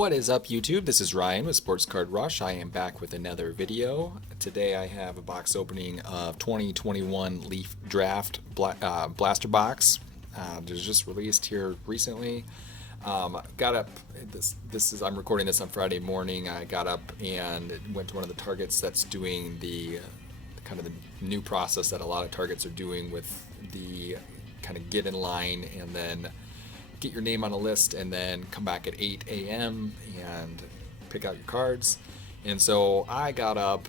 What is up, YouTube? This is Ryan with Sports Card Rush. I am back with another video. Today I have a box opening of 2021 Leaf Draft Blaster Box. It was just released here recently. Got up. I'm recording this on Friday morning. I got up and went to one of the Targets that's doing the kind of the new process that a lot of Targets are doing with the kind of get in line and then get your name on a list and then come back at 8 a.m. and pick out your cards. And so I got up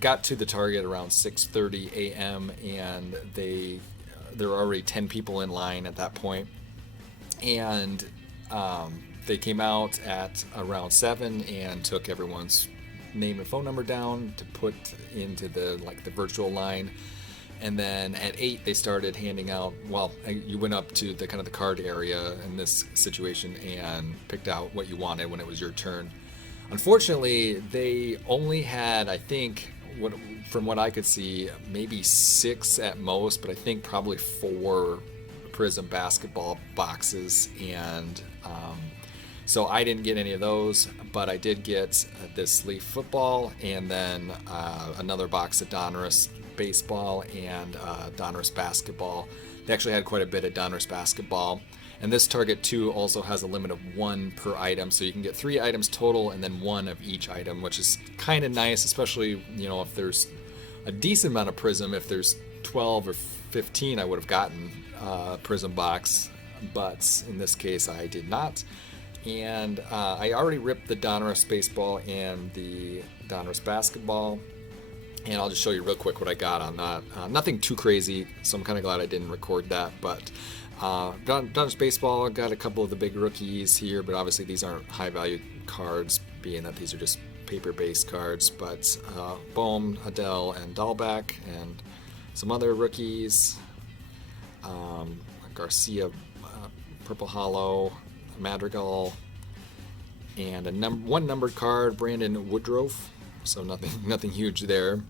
got to the Target around 6:30 a.m. and there were already 10 people in line at that point. And they came out at around 7 and took everyone's name and phone number down to put into the virtual line. And then at 8 they started handing out, you went up to the kind of the card area in this situation and picked out what you wanted when it was your turn. Unfortunately, they only had, I think, from what I could see, maybe 6 at most, but I think probably 4 Prism basketball boxes. And so I didn't get any of those, but I did get this Leaf football and then another box of Donruss baseball and Donruss basketball. They actually had quite a bit of Donruss basketball. And this Target too also has a limit of 1 per item, so you can get 3 items total and then 1 of each item, which is kind of nice, especially if there's a decent amount of Prism. If there's 12 or 15, I would have gotten a Prism box, but in this case I did not. And I already ripped the Donruss baseball and the Donruss basketball. And I'll just show you real quick what I got on that. Nothing too crazy, so I'm kind of glad I didn't record that. But Donruss Baseball, got a couple of the big rookies here, but obviously these aren't high-value cards, being that these are just paper-based cards. But Bohm, Adele, and Dahlbeck, and some other rookies. Garcia, Purple Hollow, Madrigal, and one numbered card, Brandon Woodruff. So nothing huge there.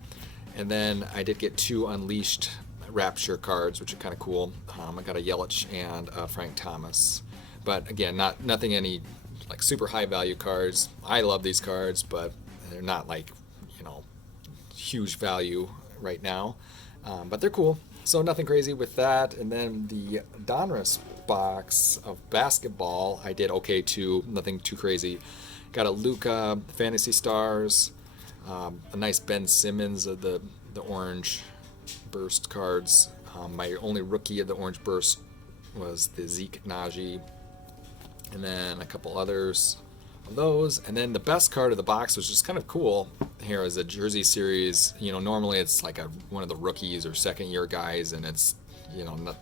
And then I did get 2 Unleashed Rapture cards, which are kind of cool. I got a Yelich and a Frank Thomas. But again, nothing any super high value cards. I love these cards, but they're not huge value right now. But they're cool. So nothing crazy with that. And then the Donruss box of basketball, I did okay too. Nothing too crazy. Got a Luka Fantasy Stars. A nice Ben Simmons of the orange burst cards. My only rookie of the orange burst was the Zeke Naji, and then a couple others of those. And then the best card of the box, which is kind of cool here, is a jersey series. Normally it's like one of the rookies or second year guys, and it's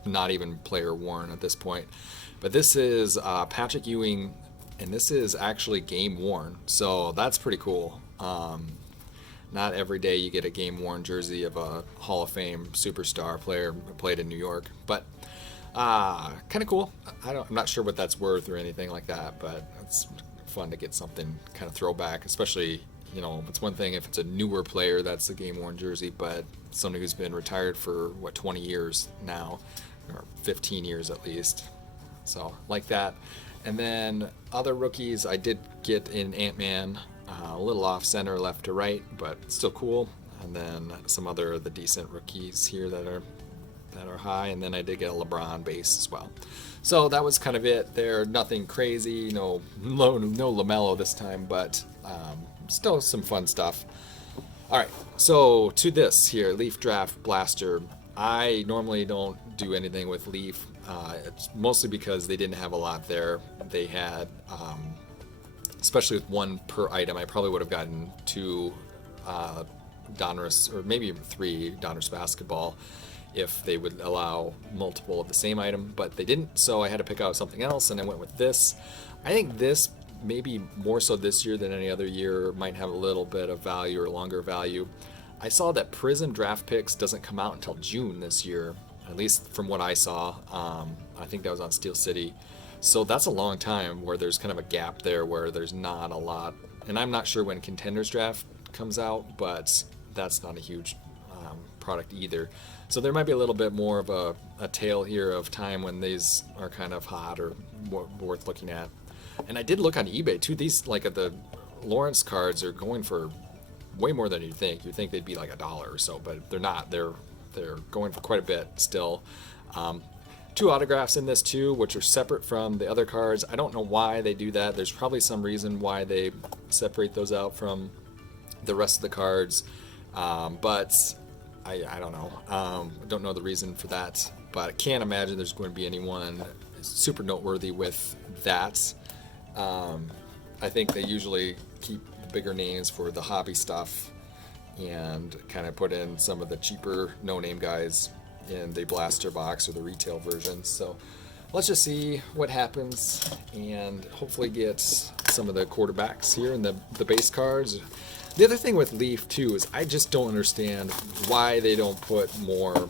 not even player worn at this point. But this is Patrick Ewing, and this is actually game worn, so that's pretty cool. Not every day you get a game-worn jersey of a Hall of Fame superstar player who played in New York, but kind of cool. I'm not sure what that's worth or anything like that, but it's fun to get something kind of throwback, especially, it's one thing if it's a newer player that's a game-worn jersey, but somebody who's been retired for, 20 years now, or 15 years at least. So, like that. And then other rookies, I did get in Ant-Man, a little off center left to right, but still cool. And then some other of the decent rookies here that are high, and then I did get a LeBron base as well. So that was kind of it there. Nothing crazy, no LaMelo this time, but still some fun stuff. All right, so to this here, Leaf Draft Blaster. I normally don't do anything with Leaf. It's mostly because they didn't have a lot there. They had especially with 1 per item, I probably would have gotten 2 Donruss, or maybe even 3 Donruss basketball if they would allow multiple of the same item, but they didn't, so I had to pick out something else, and I went with this. I think this, maybe more so this year than any other year, might have a little bit of value or longer value. I saw that Prism Draft Picks doesn't come out until June this year, at least from what I saw. I think that was on Steel City. So that's a long time where there's kind of a gap there where there's not a lot. And I'm not sure when Contenders Draft comes out, but that's not a huge product either. So there might be a little bit more of a tail here of time when these are kind of hot or worth looking at. And I did look on eBay too. These like the Lawrence cards are going for way more than you'd think. You'd think they'd be like $1 or so, but they're not. They're going for quite a bit still. 2 autographs in this too, which are separate from the other cards. I don't know why they do that. There's probably some reason why they separate those out from the rest of the cards, but I don't know. Don't know the reason for that, but I can't imagine there's going to be anyone super noteworthy with that. I think they usually keep the bigger names for the hobby stuff and kind of put in some of the cheaper no-name guys in the blaster box or the retail version. So let's just see what happens and hopefully get some of the quarterbacks here in the base cards. The other thing with Leaf too is I just don't understand why they don't put more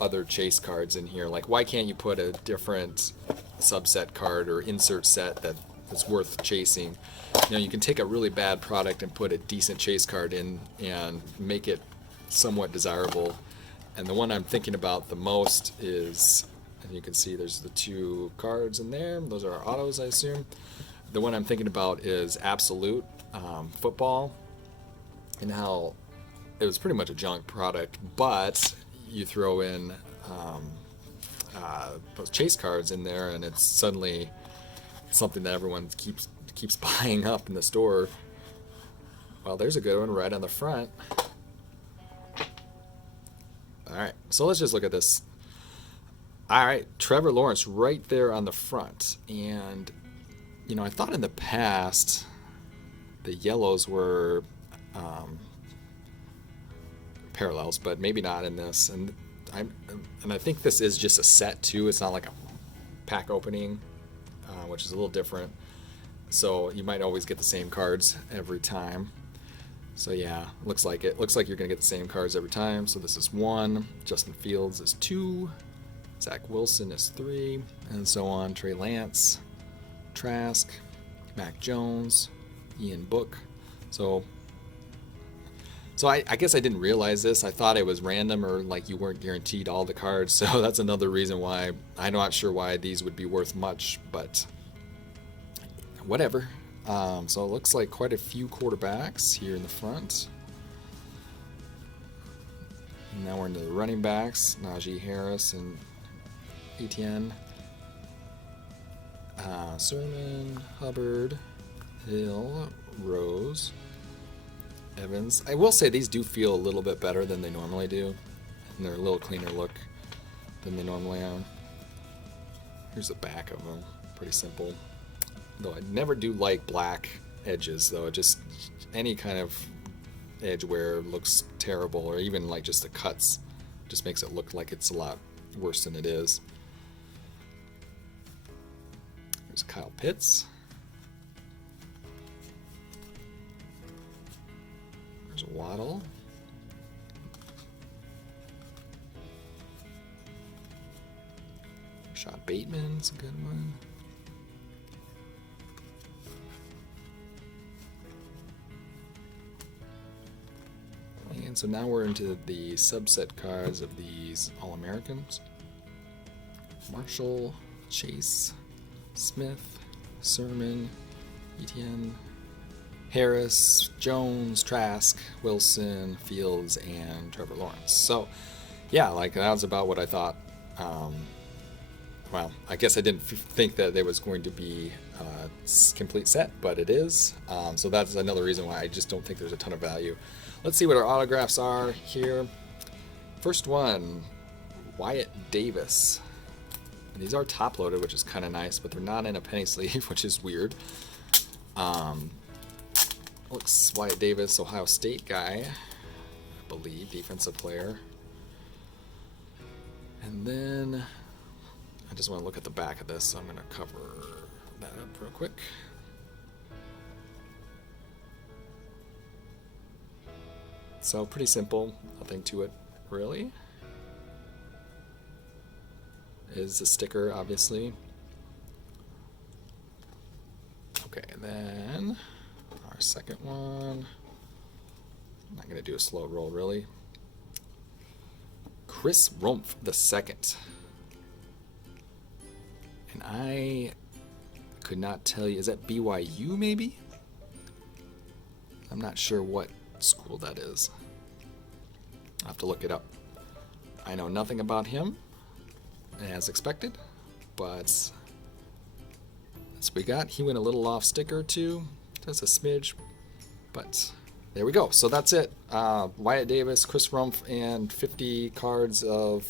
other chase cards in here. Like, why can't you put a different subset card or insert set that's worth chasing? You know, you can take a really bad product and put a decent chase card in and make it somewhat desirable. And the one I'm thinking about the most is, and you can see there's the 2 cards in there. Those are our autos, I assume. The one I'm thinking about is Absolute Football, and how it was pretty much a junk product, but you throw in those chase cards in there, and it's suddenly something that everyone keeps buying up in the store. Well, there's a good one right on the front. All right, so let's just look at this. All right, Trevor Lawrence right there on the front. And, you know, I thought in the past the yellows were parallels, but maybe not in this. And I think this is just a set too. It's not like a pack opening, which is a little different. So you might always get the same cards every time. So yeah, looks like it. Looks like you're going to get the same cards every time. So this is 1, Justin Fields is 2, Zach Wilson is 3, and so on. Trey Lance, Trask, Mac Jones, Ian Book. So I guess I didn't realize this. I thought it was random, or like you weren't guaranteed all the cards. So that's another reason why I'm not sure why these would be worth much, but whatever. So it looks like quite a few quarterbacks here in the front. And now we're into the running backs. Najee Harris and Etienne. Sermon, Hubbard, Hill, Rose, Evans. I will say these do feel a little bit better than they normally do. And they're a little cleaner look than they normally are. Here's the back of them. Pretty simple. Though I never do like black edges, though. Just any kind of edge wear looks terrible, or even like just the cuts just makes it look like it's a lot worse than it is. There's Kyle Pitts. There's Waddle. Rashad Bateman's a good one. And so now we're into the subset cards of these All-Americans. Marshall, Chase, Smith, Sermon, Etienne, Harris, Jones, Trask, Wilson, Fields, and Trevor Lawrence. So, yeah, like that was about what I thought. Well, I guess I didn't think that there was going to be a complete set, but it is. So that's another reason why I just don't think there's a ton of value. Let's see what our autographs are here. First one, Wyatt Davis. And these are top loaded, which is kind of nice, but they're not in a penny sleeve, which is weird. Looks Wyatt Davis, Ohio State guy, I believe, defensive player. And then I just want to look at the back of this, so I'm going to cover that up real quick. So pretty simple, nothing to it really. Is a sticker, obviously. Okay, and then our second one. I'm not going to do a slow roll, really. Chris Rumpf II. And I Could not tell you. Is that BYU maybe? I'm not sure what school that is. I'll have to look it up. I know nothing about him, as expected, but that's what we got. He went a little off sticker too, just a smidge, but there we go. So that's it. Wyatt Davis, Chris Rumpf, and 50 cards of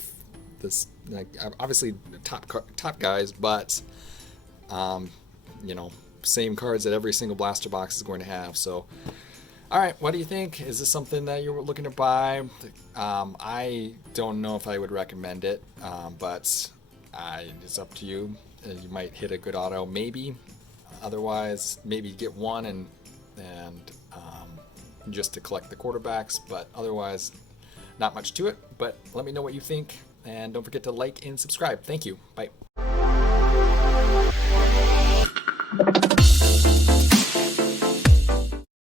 this, like, obviously top guys, but you know, same cards that every single blaster box is going to have. So, all right, what do you think? Is this something that you're looking to buy? I don't know if I would recommend it, but it's up to you. You might hit a good auto, maybe. Otherwise, maybe get one and just to collect the quarterbacks, but otherwise, not much to it. But let me know what you think, and don't forget to like and subscribe. Thank you. Bye.